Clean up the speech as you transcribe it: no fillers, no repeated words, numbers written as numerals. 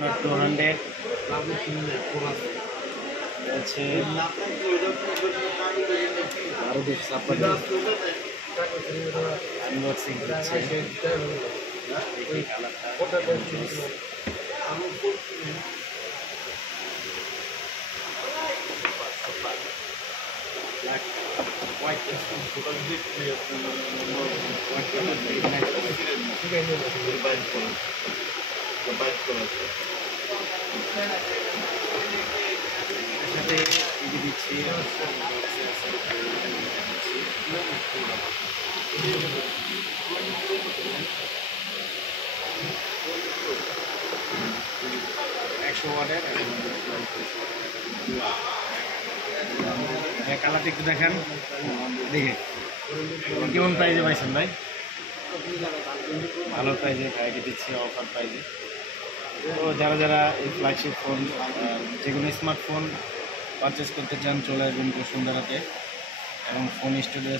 200 হচ্ছে আরো বেশি সাপ্লাই আনবক্সিং হচ্ছে দেখি কালারটা black white সাথে টিভি দিচ্ছি একশো ওয়াটের কালারটা একটু দেখেন দেখে কেমন প্রাইজে পাইছেন ভাই? ভালো প্রাইজে ভাইকে দিচ্ছি অফার প্রাইজে। তো যারা যারা এই ফ্ল্যাগশিপ ফোন যেগুলো স্মার্টফোন পারচেস করতে চান চলে আসবেন বসুন্ধরাতে এবং ফোন স্টুডিও